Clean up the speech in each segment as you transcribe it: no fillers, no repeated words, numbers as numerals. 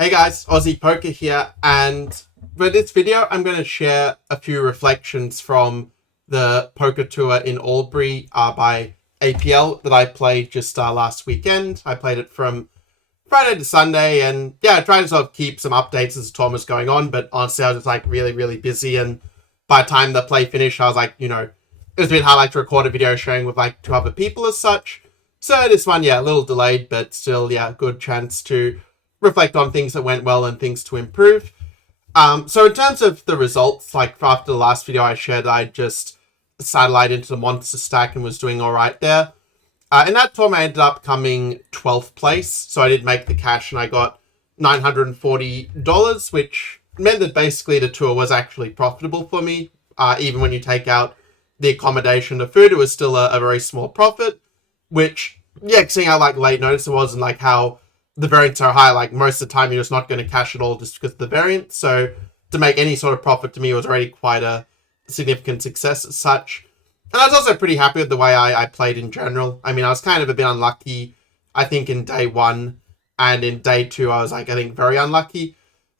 Hey guys, Aussie Poker here, and for this video I'm going to share a few reflections from the poker tour in Albury by APL that I played just last weekend. I played it from Friday to Sunday, and yeah, I tried to sort of keep some updates as the tour was going on, but honestly I was just really busy, and by the time the play finished I was like, it was a bit hard to record a video sharing with two other people as such. So this one, a little delayed, but still, good chance to reflect on things that went well and things to improve. So in terms of the results, after the last video I shared, I just satellite into the monster stack and was doing all right there. In that tournament, I ended up coming 12th place, so I did make the cash and I got $940, which meant that basically the tour was actually profitable for me. Even when you take out the accommodation, the food, it was still a very small profit, which, seeing how late notice it was and how the variants are high, most of the time you're just not going to cash it all just because of the variant. So to make any sort of profit to me was already quite a significant success as such. And I was also pretty happy with the way I played in general. I mean, I was kind of a bit unlucky, I think, in day one, and in day two I was I think very unlucky.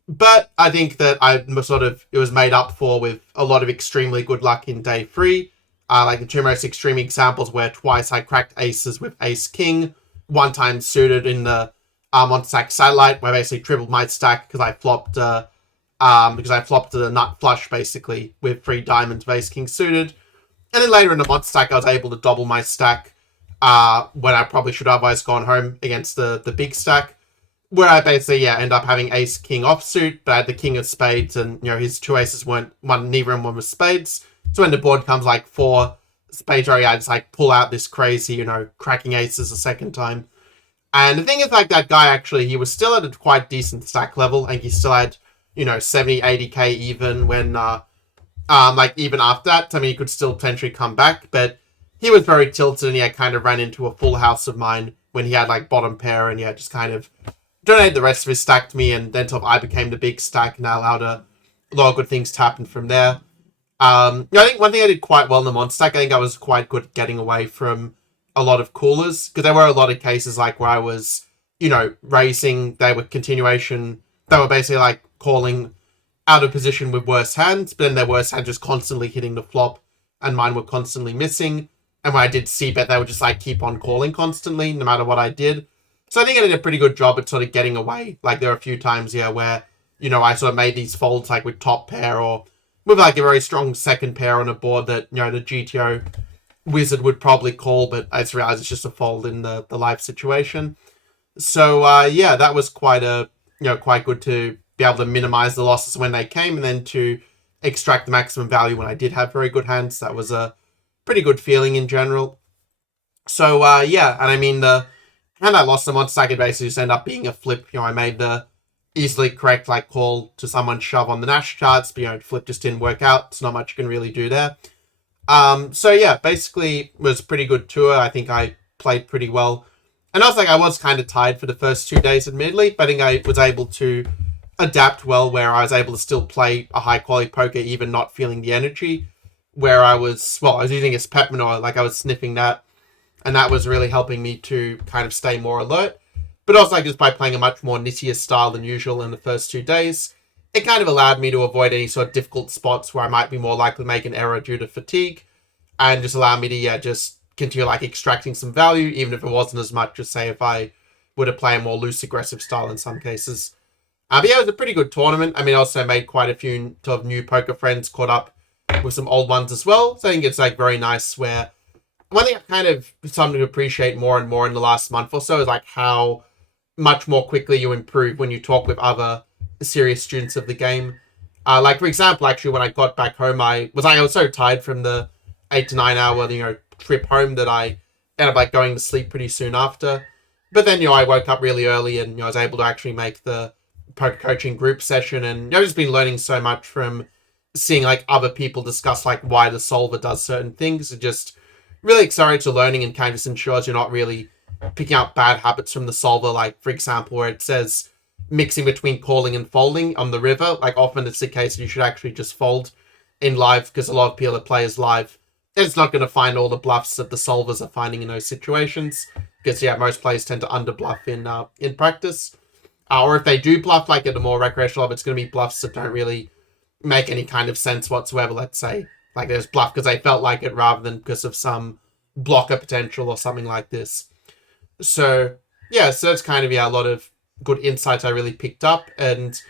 But I think that it was made up for with a lot of extremely good luck in day three. The two most extreme examples where twice I cracked aces with ace king, one time suited in the on stack satellite, where I basically tripled my stack because I flopped the nut flush basically with 3 diamonds with ace king suited. And then later in the monster stack I was able to double my stack when I probably should have otherwise gone home against the big stack, where I basically end up having ace king offsuit, but I had the king of spades, and his 2 aces weren't neither of them was spades. So when the board comes 4 spades, I just pull out this crazy cracking aces a second time. And the thing is, that guy actually, he was still at a quite decent stack level, and he still had 70, 80k even when even after that. I mean, he could still potentially come back, but he was very tilted, and he had kind of ran into a full house of mine when he had bottom pair, and just kind of donated the rest of his stack to me, and then I became the big stack, and that allowed a lot of good things to happen from there. I think one thing I did quite well in the monster stack, I think I was quite good at getting away from a lot of coolers, because there were a lot of cases where I was, raising, they were basically calling out of position with worse hands, but then their worst hand just constantly hitting the flop, and mine were constantly missing. And when I did c-bet, they would just keep on calling constantly, no matter what I did. So I think I did a pretty good job at sort of getting away. There were a few times, where, I sort of made these folds, with top pair, or with, a very strong second pair on a board that, the GTO wizard would probably call, but I just realized it's just a fold in the live situation. So, that was quite good to be able to minimize the losses when they came, and then to extract the maximum value when I did have very good hands. That was a pretty good feeling in general. So, and I mean, the hand I lost the monster stack, it basically just ended up being a flip. I made the easily correct call to someone shove on the Nash charts, but flip just didn't work out. It's not much you can really do there. So basically it was a pretty good tour. I think I played pretty well. And also I was kind of tired for the first 2 days, admittedly, but I think I was able to adapt well, where I was able to still play a high quality poker, even not feeling the energy, where I was using a peppermint oil, I was sniffing that, and that was really helping me to kind of stay more alert. But also just by playing a much more nittier style than usual in the first 2 days, it kind of allowed me to avoid any sort of difficult spots where I might be more likely to make an error due to fatigue, and just allow me to, just continue, extracting some value, even if it wasn't as much as, say, if I were to play a more loose, aggressive style in some cases. But it was a pretty good tournament. I mean, I also made quite a few sort of new poker friends, caught up with some old ones as well. So I think it's, very nice, where one thing I've kind of started to appreciate more and more in the last month or so is, how much more quickly you improve when you talk with other serious students of the game. For example, actually, when I got back home, I was so tired from the 8 to 9 hour, trip home, that I ended up going to sleep pretty soon after. But then, I woke up really early, and I was able to actually make the poker coaching group session, and I've just been learning so much from seeing other people discuss why the solver does certain things. It just really accelerates your learning, and kind of just ensures you're not really picking up bad habits from the solver. For example, where it says mixing between calling and folding on the river, often it's the case that you should actually just fold in live, because a lot of people that play is live, it's not going to find all the bluffs that the solvers are finding in those situations, because most players tend to underbluff in practice. Or if they do bluff like at a more recreational level, it's going to be bluffs that don't really make any kind of sense whatsoever. Let's say like there's bluff because they felt like it rather than because of some blocker potential or something like this. So yeah, so that's kind of a lot of good insights I really picked up. And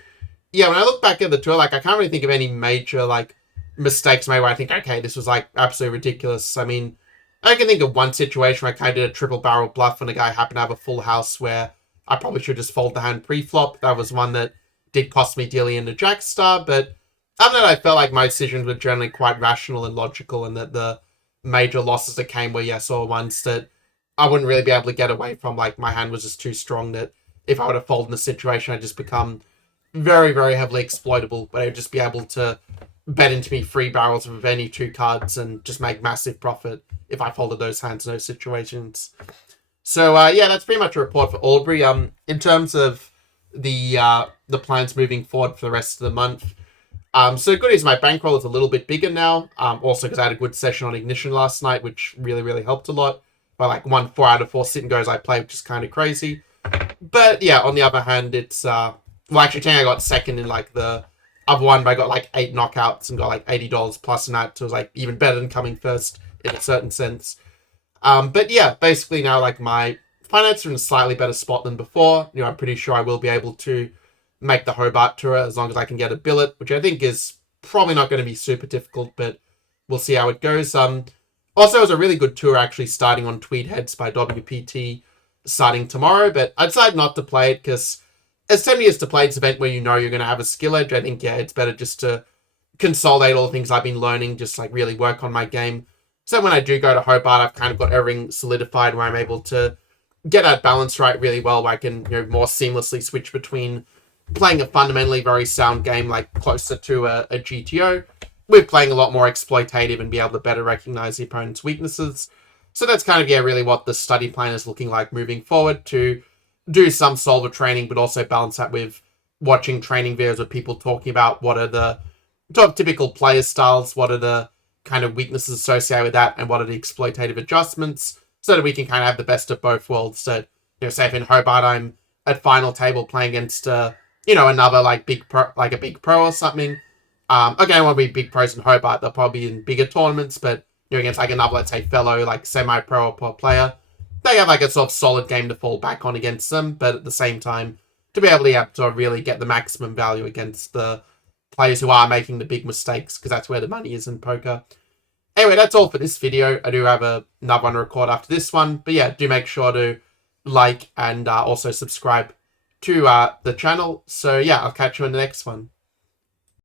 yeah, when I look back at the tour, like I can't really think of any major like mistakes made where I think, okay, this was like absolutely ridiculous. I mean, I can think of one situation where I kind of did a triple barrel bluff and a guy happened to have a full house where I probably should just fold the hand pre-flop. That was one that did cost me dearly in the Jack Star, but other than that, I felt like my decisions were generally quite rational and logical, and that the major losses that came were, yes, or ones that I wouldn't really be able to get away from. Like, my hand was just too strong that if I were to fold in the situation, I'd just become very, very heavily exploitable, but I'd just be able to bet into me free barrels with any two cards and just make massive profit if I folded those hands in those situations. So yeah, that's pretty much a report for Albury. In terms of the plans moving forward for the rest of the month. So good is my bankroll is a little bit bigger now. Also because I had a good session on Ignition last night, which really, really helped a lot. By like 4 out of 4 sit and goes I played, which is kind of crazy. But yeah, on the other hand, it's well, actually, I think I got second in like the other one, but I got like 8 knockouts and got like $80 plus in that. So it was like even better than coming first in a certain sense. But yeah, basically now like my finances are in a slightly better spot than before. You know, I'm pretty sure I will be able to make the Hobart tour as long as I can get a billet, which I think is probably not going to be super difficult, but we'll see how it goes. Also, it was a really good tour actually starting on Tweed Heads by WPT starting tomorrow, but I decided not to play it because as 10 years to play this event where you know you're going to have a skill edge, I think, yeah, it's better just to consolidate all the things I've been learning, just like really work on my game. So when I do go to Hobart, I've kind of got everything solidified where I'm able to get that balance right really well, where I can, you know, more seamlessly switch between playing a fundamentally very sound game, like closer to a GTO, with playing a lot more exploitative and be able to better recognize the opponent's weaknesses. So that's kind of, yeah, really what the study plan is looking like moving forward, to do some solver training, but also balance that with watching training videos with people talking about what are the sort of typical player styles, what are the kind of weaknesses associated with that, and what are the exploitative adjustments, so that we can kind of have the best of both worlds. So, you know, say if in Hobart I'm at final table playing against you know, another like big pro, like a big pro or something. Okay, I won't be big pros in Hobart. They'll probably be in bigger tournaments, but you know, against like another, let's say, fellow like semi-pro or pro player, they have like a sort of solid game to fall back on against them. But at the same time, to be able to, really get the maximum value against the players who are making the big mistakes, because that's where the money is in poker. Anyway, that's all for this video. I do have another one to record after this one, but yeah, do make sure to like and also subscribe to the channel. So yeah, I'll catch you in the next one.